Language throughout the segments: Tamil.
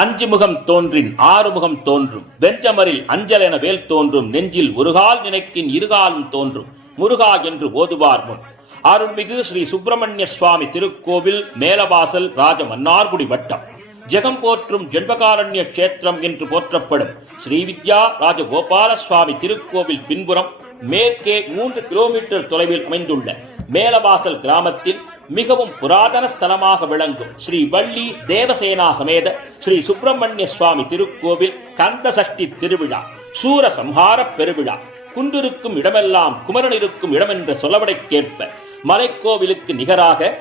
அஞ்சு முகம் தோன்றின் ஆறுமுகம் தோன்றும் வெஞ்சமரில் அஞ்சல் என வேல் தோன்றும் நெஞ்சில் ஒருகால் நினைக்கின் இருகாலும் தோன்றும் முருகா என்று ஓதுவார் முன். அருள்மிகு ஸ்ரீ சுப்பிரமணிய சுவாமி திருக்கோவில் மேலவாசல் ராஜ மன்னார்குடி வட்டம் ஜெகம் போற்றும் ஜென்மகாரண்ய கஷேத்திரம் என்று போற்றப்படும் ஸ்ரீவித்யா ராஜகோபால சுவாமி திருக்கோவில் பின்புறம் மேற்கே 3 கிலோமீட்டர் தொலைவில் அமைந்துள்ள மேலவாசல் கிராமத்தில் மிகவும் புராதன ஸ்தலமாக விளங்கும் ஸ்ரீ வள்ளி தேவசேனா சமேத ஸ்ரீ சுப்பிரமணிய சுவாமி திருக்கோவில் கந்த சஷ்டி திருவிழா சூர சம்ஹார பெருவிழா குன்றிருக்கும் இடமெல்லாம் குமரன் இருக்கும் இடம் என்ற சொல்லவடைக்கேற்ப மலைக்கோவிலுக்கு நிகராக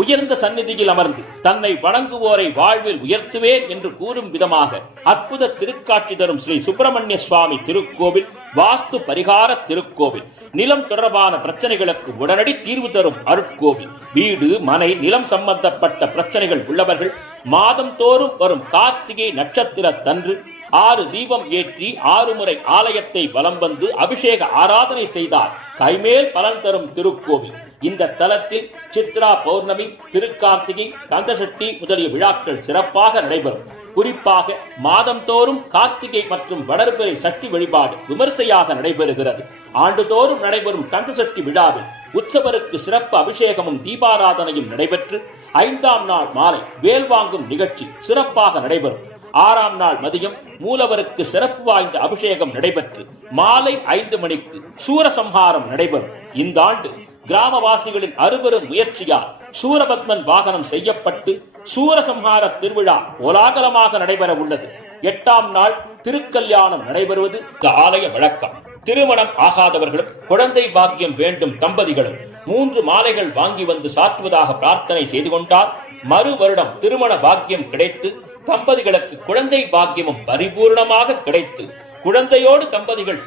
உயர்ந்த சந்நிதியில் அமர்ந்து தன்னை வணங்குவோரை வாழ்வில் உயர்த்துவேன் என்று கூறும் விதமாக அற்புத திருக்காட்சி தரும் ஸ்ரீ சுப்பிரமணிய சுவாமி திருக்கோவில் வாஸ்து பரிகார திருக்கோவில். நிலம் தொடர்பான பிரச்சனைகளுக்கு உடனடி தீர்வு தரும் அருட்கோவில். வீடு மனை நிலம் சம்பந்தப்பட்ட பிரச்சனைகள் உள்ளவர்கள் மாதம் தோறும் வரும் கார்த்திகை நட்சத்திர தன்று 6 தீபம் ஏற்றி 6 முறை ஆலயத்தை வலம் வந்து அபிஷேக ஆராதனை செய்தார் கைமேல் பலன் தரும் திருக்கோவில். இந்த தலத்தில் சித்ரா பௌர்ணமி, திருக்கார்த்திகை, கந்தசஷ்டி முதலிய விழாக்கள் சிறப்பாக நடைபெறும். குறிப்பாக மாதம் தோறும் கார்த்திகை மற்றும் வளர்பிறை சஷ்டி வழிபாடு விமர்சையாக நடைபெறுகிறது. ஆண்டுதோறும் நடைபெறும் கந்தசஷ்டி விழாவில் உற்சவருக்கு சிறப்பு அபிஷேகமும் தீபாராதனையும் நடைபெற்று 5ஆம் நாள் மாலை வேல் வாங்கும் நிகழ்ச்சி சிறப்பாக நடைபெறும். 6ஆம் நாள் மதியம் மூலவருக்கு சிறப்பு வாய்ந்த அபிஷேகம் நடைபெற்று மாலை 5 மணிக்கு சூரசம்ஹாரம் நடைபெறும். இந்த ஆண்டு கிராமவாசிகளின் அறுபெரும் முயற்சியால் சூரபத்மன் வாகனம் செய்யப்பட்டு சூரசம்ஹார திருவிழா கோலாகலமாக நடைபெற உள்ளது. 8ஆம் நாள் திருக்கல்யாணம் நடைபெறுவது ஆலய வழக்கம். திருமணம் ஆகாதவர்களும் குழந்தை பாக்கியம் வேண்டும் தம்பதிகளும் 3 மாலைகள் வாங்கி வந்து சாத்துவதாக பிரார்த்தனை செய்து கொண்டால் மறு வருடம் திருமண பாக்கியம் கிடைத்து தம்பதிகளுக்கு குழந்தை பாக்கியமும் பரிபூர்ணமாக கிடைத்து குழந்தையோடு தம்பதிகள்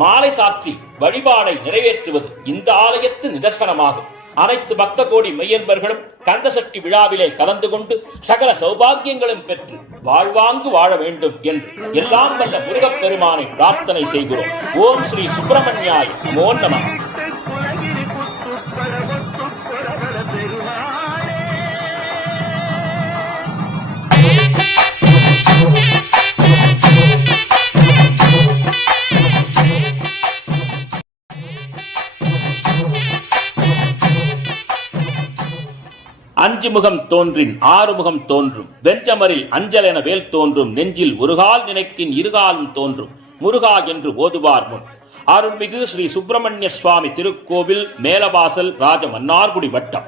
மாலை சாற்றி வழிபாடை நிறைவேற்றுவது இந்த ஆலயத்து நிதர்சனமாகும். அனைத்து பக்த கோடி மெய்யன்பர்களும் கந்தசஷ்டி விழாவிலே கலந்து கொண்டு சகல சௌபாகியங்களும் பெற்று வாழ்வாங்கு வாழ வேண்டும் என்று எல்லாம் வல்ல முருகப் பெருமானை பிரார்த்தனை செய்கிறோம். ஓம் ஸ்ரீ சுப்பிரமணியாய நமோ நமः. அஞ்சு முகம் தோன்றின் ஆறுமுகம் தோன்றும் வெஞ்சமரில் அஞ்சல் என வேல் தோன்றும் நெஞ்சில் ஒருகால் நினைக்கின் இருகாலும் தோன்றும் முருகா என்று ஓதுவார் முன். அருள்மிகு ஸ்ரீ சுப்பிரமணிய சுவாமி திருக்கோவில் மேலவாசல் ராஜ மன்னார்குடி வட்டம்